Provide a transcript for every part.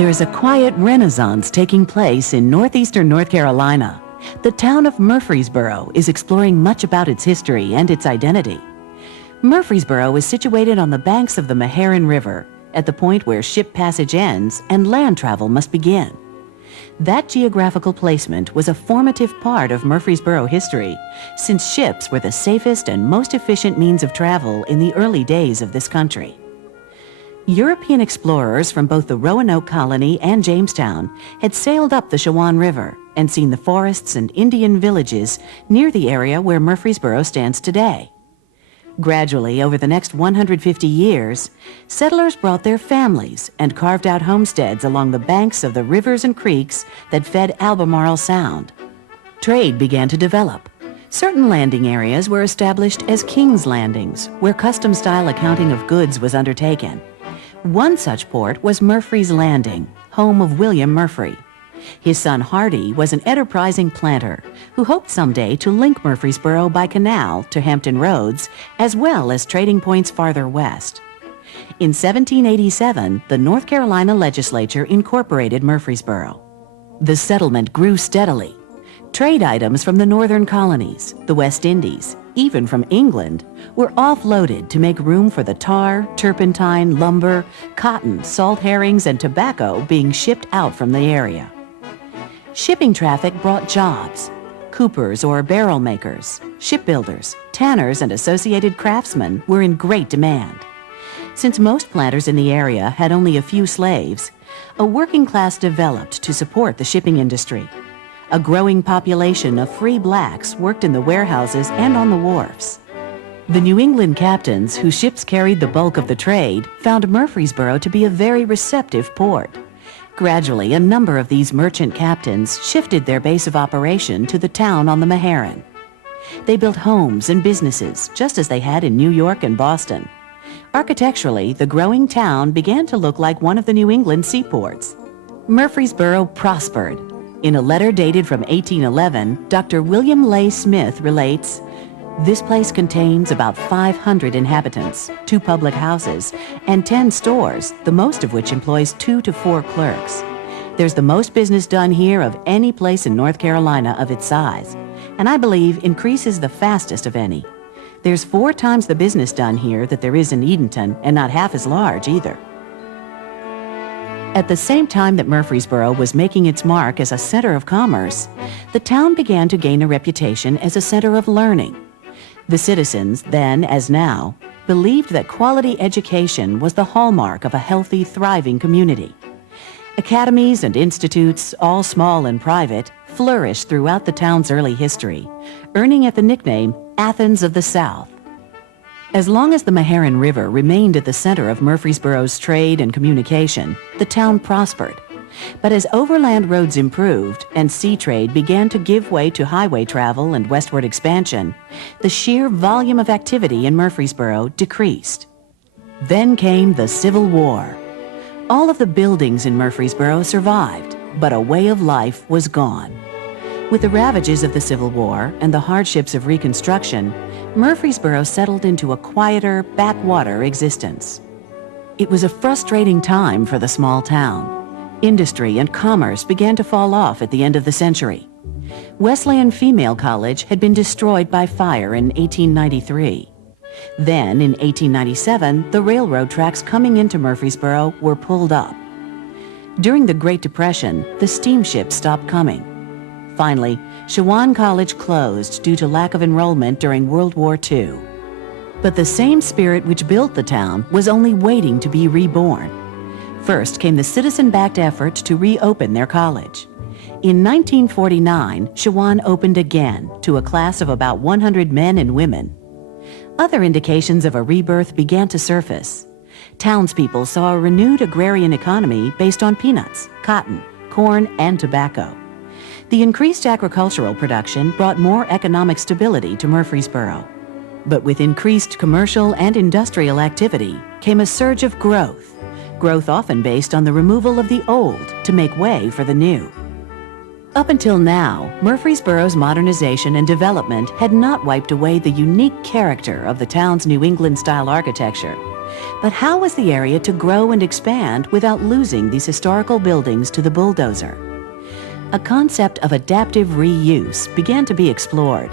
There is a quiet renaissance taking place in northeastern North Carolina. The town of Murfreesboro is exploring much about its history and its identity. Murfreesboro is situated on the banks of the Meherrin River, at the point where ship passage ends and land travel must begin. That geographical placement was a formative part of Murfreesboro history, since ships were the safest and most efficient means of travel in the early days of this country. European explorers from both the Roanoke colony and Jamestown had sailed up the Shawan River and seen the forests and Indian villages near the area where Murfreesboro stands today. Gradually, over the next 150 years, settlers brought their families and carved out homesteads along the banks of the rivers and creeks that fed Albemarle Sound. Trade began to develop. Certain landing areas were established as King's Landings, where custom-style accounting of goods was undertaken. One such port was Murphy's Landing, home of William Murfree. His son Hardy was an enterprising planter who hoped someday to link Murfreesboro by canal to Hampton Roads, as well as trading points farther west. In 1787, the North Carolina legislature incorporated Murfreesboro. The settlement grew steadily. Trade items from the northern colonies, the West Indies, even from England, were offloaded to make room for the tar, turpentine, lumber, cotton, salt herrings, and tobacco being shipped out from the area. Shipping traffic brought jobs. Coopers or barrel makers, shipbuilders, tanners, and associated craftsmen were in great demand. Since most planters in the area had only a few slaves, a working class developed to support the shipping industry. A growing population of free blacks worked in the warehouses and on the wharfs. The New England captains, whose ships carried the bulk of the trade, found Murfreesboro to be a very receptive port. Gradually, a number of these merchant captains shifted their base of operation to the town on the Meherrin. They built homes and businesses, just as they had in New York and Boston. Architecturally, the growing town began to look like one of the New England seaports. Murfreesboro prospered. In a letter dated from 1811, Dr. William Lay Smith relates, "This place contains about 500 inhabitants, 2 public houses, and 10 stores, the most of which employs 2 to 4 clerks. There's the most business done here of any place in North Carolina of its size, and I believe increases the fastest of any. There's 4 times the business done here that there is in Edenton, and not half as large either." At the same time that Murfreesboro was making its mark as a center of commerce, the town began to gain a reputation as a center of learning. The citizens, then as now, believed that quality education was the hallmark of a healthy, thriving community. Academies and institutes, all small and private, flourished throughout the town's early history, earning it the nickname Athens of the South. As long as the Meherrin River remained at the center of Murfreesboro's trade and communication, the town prospered. But as overland roads improved and sea trade began to give way to highway travel and westward expansion, the sheer volume of activity in Murfreesboro decreased. Then came the Civil War. All of the buildings in Murfreesboro survived, but a way of life was gone. With the ravages of the Civil War and the hardships of Reconstruction, Murfreesboro settled into a quieter, backwater existence. It was a frustrating time for the small town. Industry and commerce began to fall off at the end of the century. Wesleyan Female College had been destroyed by fire in 1893. Then, in 1897, the railroad tracks coming into Murfreesboro were pulled up. During the Great Depression, the steamships stopped coming. Finally, Shawan College closed due to lack of enrollment during World War II. But the same spirit which built the town was only waiting to be reborn. First came the citizen-backed effort to reopen their college. In 1949, Shawan opened again to a class of about 100 men and women. Other indications of a rebirth began to surface. Townspeople saw a renewed agrarian economy based on peanuts, cotton, corn, and tobacco. The increased agricultural production brought more economic stability to Murfreesboro. But with increased commercial and industrial activity came a surge of growth often based on the removal of the old to make way for the new. Up until now, Murfreesboro's modernization and development had not wiped away the unique character of the town's New England-style architecture, But how was the area to grow and expand without losing these historical buildings to the bulldozer? A concept of adaptive reuse began to be explored.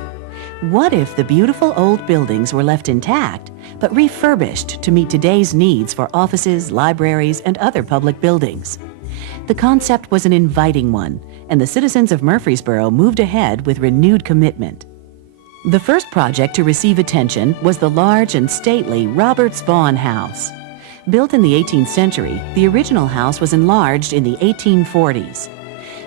What if the beautiful old buildings were left intact, but refurbished to meet today's needs for offices, libraries, and other public buildings? The concept was an inviting one, and the citizens of Murfreesboro moved ahead with renewed commitment. The first project to receive attention was the large and stately Roberts Vaughan House. Built in the 18th century, the original house was enlarged in the 1840s.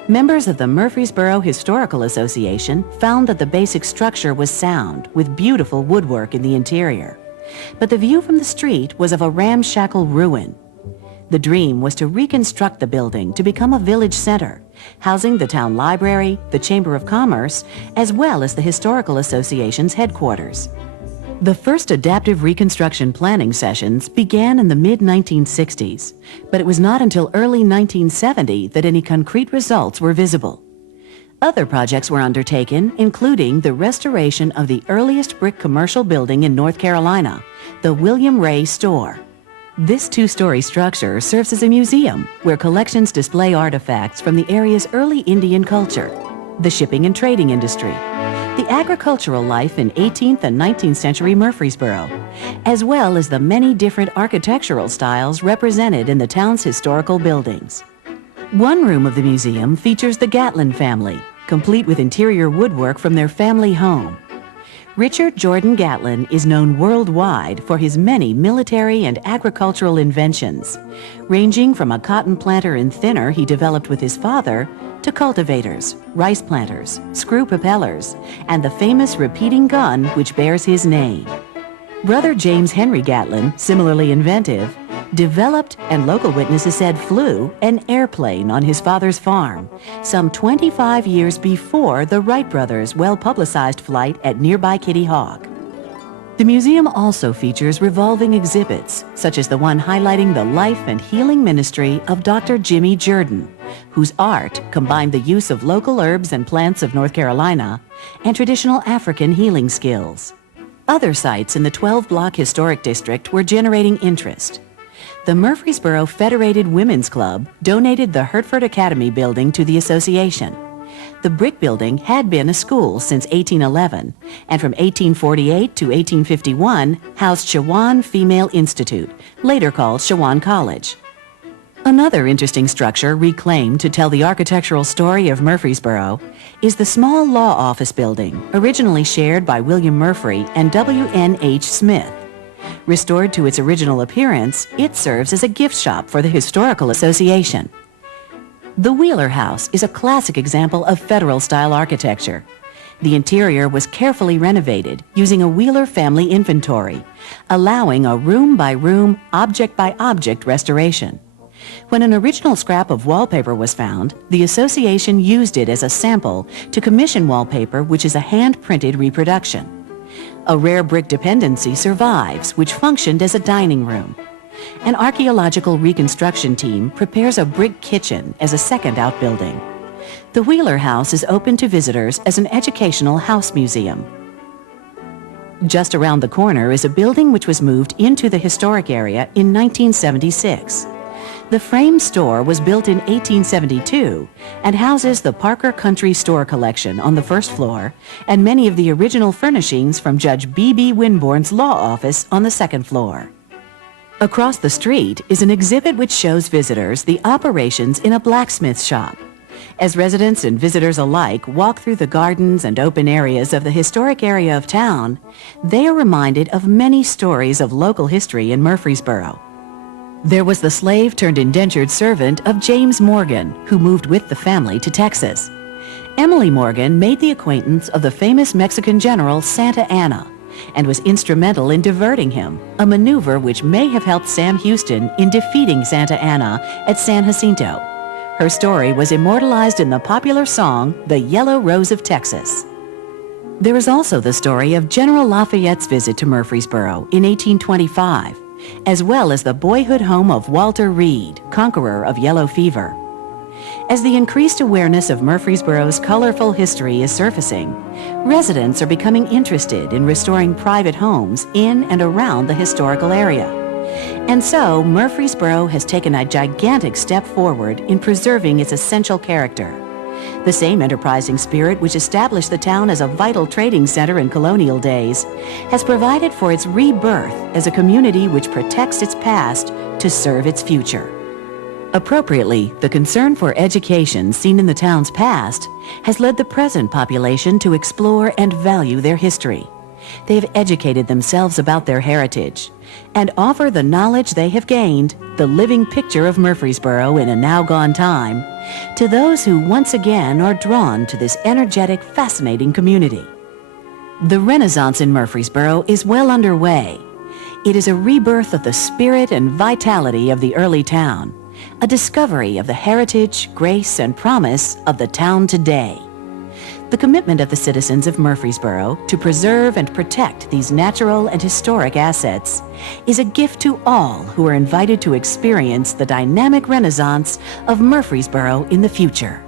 Members of the Murfreesboro Historical Association found that the basic structure was sound, with beautiful woodwork in the interior. But the view from the street was of a ramshackle ruin. The dream was to reconstruct the building to become a village center, housing the town library, the Chamber of Commerce, as well as the Historical Association's headquarters. The first adaptive reconstruction planning sessions began in the mid-1960s, but it was not until early 1970 that any concrete results were visible. Other projects were undertaken, including the restoration of the earliest brick commercial building in North Carolina, the William Ray Store. This two-story structure serves as a museum where collections display artifacts from the area's early Indian culture, the shipping and trading industry, the agricultural life in 18th and 19th century Murfreesboro, as well as the many different architectural styles represented in the town's historical buildings. One room of the museum features the Gatlin family, complete with interior woodwork from their family home. Richard Jordan Gatlin is known worldwide for his many military and agricultural inventions, ranging from a cotton planter and thinner he developed with his father to cultivators, rice planters, screw propellers, and the famous repeating gun which bears his name. Brother James Henry Gatlin, similarly inventive, developed, and local witnesses said flew, an airplane on his father's farm, some 25 years before the Wright brothers' well-publicized flight at nearby Kitty Hawk. The museum also features revolving exhibits, such as the one highlighting the life and healing ministry of Dr. Jimmy Jordan, whose art combined the use of local herbs and plants of North Carolina and traditional African healing skills. Other sites in the 12-block historic district were generating interest. The Murfreesboro Federated Women's Club donated the Hertford Academy building to the association. The brick building had been a school since 1811, and from 1848 to 1851 housed Shawan Female Institute, later called Shawan College. Another interesting structure reclaimed to tell the architectural story of Murfreesboro is the small law office building, originally shared by William Murphy and W.N.H. Smith. Restored to its original appearance, it serves as a gift shop for the Historical Association. The Wheeler House is a classic example of Federal-style architecture. The interior was carefully renovated using a Wheeler family inventory, allowing a room-by-room, object-by-object restoration. When an original scrap of wallpaper was found, the association used it as a sample to commission wallpaper, which is a hand-printed reproduction. A rare brick dependency survives, which functioned as a dining room. An archaeological reconstruction team prepares a brick kitchen as a second outbuilding. The Wheeler House is open to visitors as an educational house museum. Just around the corner is a building which was moved into the historic area in 1976. The frame store was built in 1872 and houses the Parker Country Store collection on the first floor and many of the original furnishings from Judge B.B. Winborn's law office on the second floor. Across the street is an exhibit which shows visitors the operations in a blacksmith shop. As residents and visitors alike walk through the gardens and open areas of the historic area of town, they are reminded of many stories of local history in Murfreesboro. There was the slave-turned-indentured servant of James Morgan, who moved with the family to Texas. Emily Morgan made the acquaintance of the famous Mexican general Santa Anna and was instrumental in diverting him, a maneuver which may have helped Sam Houston in defeating Santa Anna at San Jacinto. Her story was immortalized in the popular song, The Yellow Rose of Texas. There is also the story of General Lafayette's visit to Murfreesboro in 1825, as well as the boyhood home of Walter Reed, conqueror of yellow fever. As the increased awareness of Murfreesboro's colorful history is surfacing, residents are becoming interested in restoring private homes in and around the historical area, And so, Murfreesboro has taken a gigantic step forward in preserving its essential character. The same enterprising spirit which established the town as a vital trading center in colonial days has provided for its rebirth as a community which protects its past to serve its future. Appropriately, the concern for education seen in the town's past has led the present population to explore and value their history. They have educated themselves about their heritage and offer the knowledge they have gained, the living picture of Murfreesboro in a now gone time, to those who once again are drawn to this energetic, fascinating community. The Renaissance in Murfreesboro is well underway. It is a rebirth of the spirit and vitality of the early town, a discovery of the heritage, grace, and promise of the town today. The commitment of the citizens of Murfreesboro to preserve and protect these natural and historic assets is a gift to all who are invited to experience the dynamic renaissance of Murfreesboro in the future.